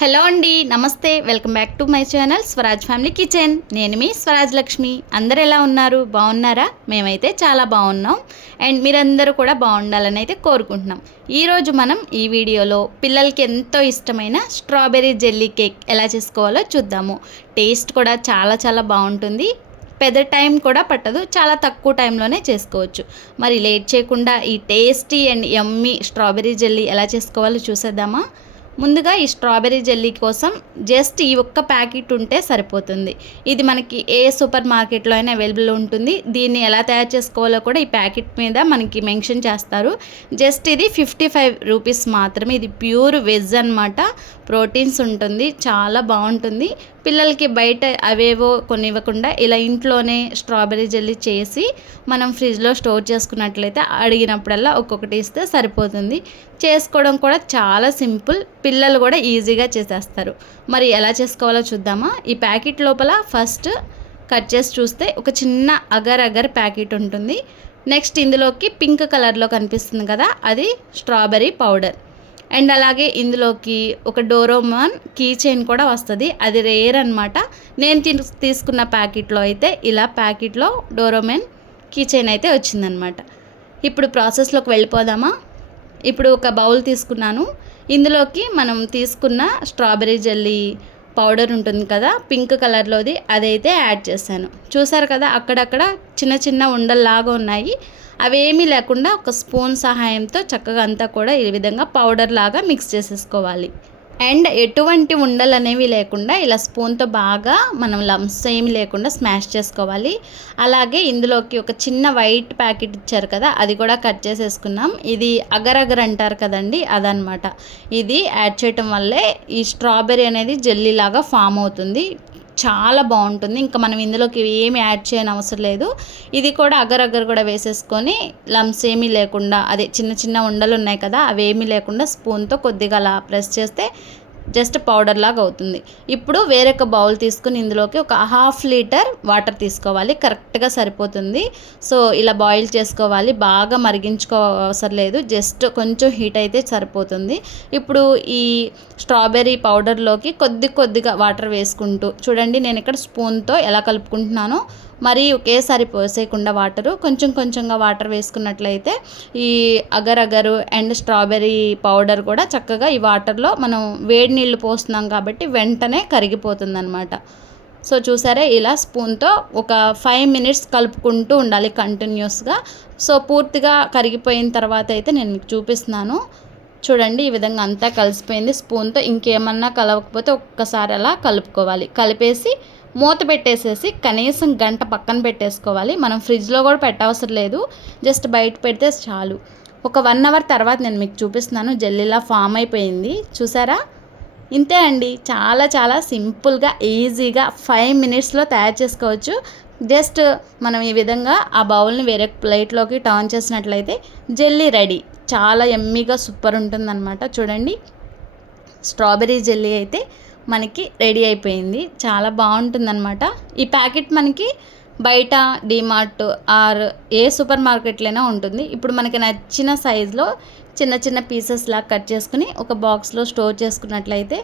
Hello అండి, నమస్తే. Welcome back to my channel Swaraj family kitchen. నేను మీ స్వరాజ్ లక్ష్మి. అందరు ఎలా ఉన్నారు? బాగున్నారా? మేమైతే చాలా బాగున్నాం. అండ్ మీరందరూ కూడా బాగుండాలని అయితే కోరుకుంటున్నాం. ఈరోజు మనం ఈ వీడియోలో పిల్లలకి ఎంతో ఇష్టమైన స్ట్రాబెర్రీ జెల్లీ కేక్ ఎలా చేసుకోవాలో చూద్దాము. టేస్ట్ కూడా చాలా చాలా బాగుంటుంది. పెద్ద టైం కూడా పట్టదు, చాలా తక్కువ టైంలోనే చేసుకోవచ్చు. మరి లేట్ చేయకుండా ఈ tasty and yummy strawberry jelly ఎలా చేసుకోవాలో చూసేద్దామా? ముందుగా ఈ స్ట్రాబెర్రీ జెల్లీ కోసం జస్ట్ ఈ ఒక్క ప్యాకెట్ ఉంటే సరిపోతుంది. ఇది మనకి ఏ సూపర్ మార్కెట్లో అయినా అవైలబుల్ ఉంటుంది. దీన్ని ఎలా తయారు చేసుకోవాలో కూడా ఈ ప్యాకెట్ మీద మనకి మెన్షన్ చేస్తారు. జస్ట్ ఇది 55 రూపీస్ మాత్రమే. ఇది ప్యూర్ వెజ్ అనమాట. ప్రోటీన్స్ ఉంటుంది, చాలా బాగుంటుంది. పిల్లలకి బయట అవేవో కొనివ్వకుండా ఇలా ఇంట్లోనే స్ట్రాబెర్రీ జెల్లీ చేసి మనం ఫ్రిడ్జ్లో స్టోర్ చేసుకున్నట్లయితే అడిగినప్పుడల్లా ఒక్కొక్కటి ఇస్తే సరిపోతుంది. చేసుకోవడం కూడా చాలా సింపుల్, పిల్లలు కూడా ఈజీగా చేసేస్తారు. మరి ఎలా చేసుకోవాలో చూద్దామా? ఈ ప్యాకెట్ లోపల ఫస్ట్ కట్ చేసి చూస్తే ఒక చిన్న అగర్ అగర్ ప్యాకెట్ ఉంటుంది. నెక్స్ట్ ఇందులోకి పింక్ కలర్లో కనిపిస్తుంది కదా, అది స్ట్రాబెర్రీ పౌడర్. అండ్ అలాగే ఇందులోకి ఒక డోరోమాన్ కీ చైన్ కూడా వస్తుంది. అది రేర్ అనమాట. నేను తీసుకున్న ప్యాకెట్లో అయితే ఇలా ప్యాకెట్లో డోరోమాన్ కీ చైన్ అయితే వచ్చిందనమాట. ఇప్పుడు ప్రాసెస్లోకి వెళ్ళిపోదామా? ఇప్పుడు ఒక బౌల్ తీసుకున్నాను. ఇందులోకి మనం తీసుకున్న స్ట్రాబెర్రీ జెల్లీ పౌడర్ ఉంటుంది కదా, పింక్ కలర్లోది, అదైతే యాడ్ చేశాను. చూసారు కదా, అక్కడక్కడ చిన్న చిన్న ఉండల్లాగా ఉన్నాయి. అవేమీ లేకుండా ఒక స్పూన్ సహాయంతో చక్కగా అంతా కూడా ఈ విధంగా పౌడర్ లాగా మిక్స్ చేసేసుకోవాలి. అండ్ ఎటువంటి ఉండలు అనేవి లేకుండా ఇలా స్పూన్తో బాగా మనం లంప్స్ ఏమి లేకుండా స్మాష్ చేసుకోవాలి. అలాగే ఇందులోకి ఒక చిన్న వైట్ ప్యాకెట్ ఇచ్చారు కదా, అది కూడా కట్ చేసేసుకున్నాం. ఇది అగర్ అగర్ అంటారు కదండి, అదనమాట. ఇది యాడ్ చేయటం వల్లే ఈ స్ట్రాబెర్రీ అనేది జెల్లీ లాగా ఫామ్ అవుతుంది. చాలా బాగుంటుంది. ఇంకా మనం ఇందులోకి ఏమి యాడ్ చేయని అవసరం లేదు. ఇది కూడా అగర్ అగర్ కూడా వేసేసుకొని లంప్స్ ఏమీ లేకుండా, అదే చిన్న చిన్న ఉండలు ఉన్నాయి కదా, అవేమీ లేకుండా స్పూన్తో కొద్దిగా అలా ప్రెస్ చేస్తే జస్ట్ పౌడర్ లాగా అవుతుంది. ఇప్పుడు వేరొక బౌల్ తీసుకుని ఇందులోకి ఒక 1/2 లీటర్ వాటర్ తీసుకోవాలి. కరెక్ట్గా సరిపోతుంది. సో ఇలా బాయిల్ చేసుకోవాలి, బాగా మరిగించుకో అవసరం లేదు, జస్ట్ కొంచెం హీట్ అయితే సరిపోతుంది. ఇప్పుడు ఈ స్ట్రాబెర్రీ పౌడర్లోకి కొద్దిగా వాటర్ వేసుకుంటూ చూడండి, నేను ఇక్కడ స్పూన్తో ఎలా కలుపుకుంటున్నానో, మరి ఒకేసారి పోసేయకుండా వాటరు కొంచెంగా వాటర్ వేసుకున్నట్లయితే ఈ అగర్ అగరు అండ్ స్ట్రాబెర్రీ పౌడర్ కూడా చక్కగా ఈ వాటర్లో మనం వేడి నీళ్ళు పోస్తున్నాం కాబట్టి వెంటనే కరిగిపోతుంది అనమాట. సో చూసారా, ఇలా స్పూన్తో ఒక 5 మినిట్స్ కలుపుకుంటూ ఉండాలి కంటిన్యూస్గా. సో పూర్తిగా కరిగిపోయిన తర్వాత అయితే నేను మీకు చూపిస్తున్నాను. చూడండి, ఈ విధంగా అంతా కలిసిపోయింది. స్పూన్తో ఇంకేమన్నా కలవకపోతే ఒక్కసారి అలా కలుపుకోవాలి. కలిపేసి మూత పెట్టేసేసి కనీసం గంట పక్కన పెట్టేసుకోవాలి. మనం ఫ్రిడ్జ్లో కూడా పెట్టవసరం లేదు, జస్ట్ బయట పెడితే చాలు. ఒక 1 అవర్ తర్వాత నేను మీకు చూపిస్తున్నాను. జెల్లీలా ఫామ్ అయిపోయింది, చూసారా? ఇంతే అండి, చాలా చాలా సింపుల్గా ఈజీగా 5 మినిట్స్లో తయారు చేసుకోవచ్చు. జస్ట్ మనం ఈ విధంగా ఆ బౌల్ని వేరే ప్లేట్లోకి టర్న్ చేసినట్లయితే జెల్లీ రెడీ. చాలా యమ్మీగా సూపర్ ఉంటుందన్నమాట. చూడండి, స్ట్రాబెర్రీ జెల్లీ అయితే మనకి రెడీ అయిపోయింది. చాలా బాగుంటుందన్నమాట. ఈ ప్యాకెట్ మనకి బయట డిమార్ట్ ఆర్ ఏ సూపర్ మార్కెట్లైనా ఉంటుంది. ఇప్పుడు మనకి నచ్చిన సైజులో చిన్న పీసెస్ లాగా కట్ చేసుకుని ఒక బాక్స్లో స్టోర్ చేసుకున్నట్లయితే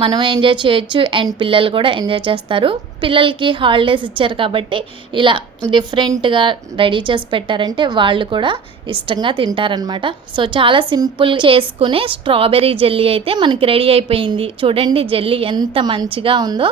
మనం ఎంజాయ్ చేయొచ్చు అండ్ పిల్లలు కూడా ఎంజాయ్ చేస్తారు. పిల్లలకి హాలిడేస్ ఇచ్చారు కాబట్టి ఇలా డిఫరెంట్గా రెడీ చేసి పెట్టారంటే వాళ్ళు కూడా ఇష్టంగా తింటారనమాట. సో చాలా సింపుల్ చేసుకునే స్ట్రాబెర్రీ జెల్లీ అయితే మనకి రెడీ అయిపోయింది. చూడండి, జెల్లీ ఎంత మంచిగా ఉందో.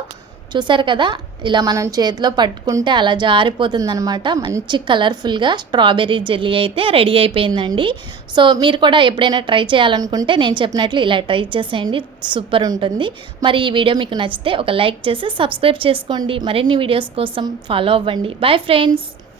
చూసారు కదా, ఇలా మనం చేతిలో పట్టుకుంటే అలా జారిపోతుంది అనమాట. మంచి కలర్ఫుల్గా స్ట్రాబెర్రీ జెల్లీ అయితే రెడీ అయిపోయిందండి. సో మీరు కూడా ఎప్పుడైనా ట్రై చేయాలనుకుంటే నేను చెప్పినట్లు ఇలా ట్రై చేసేయండి, సూపర్ ఉంటుంది. మరి ఈ వీడియో మీకు నచ్చితే ఒక లైక్ చేసి సబ్స్క్రైబ్ చేసుకోండి. మరిన్ని వీడియోస్ కోసం ఫాలో అవ్వండి. Bye friends.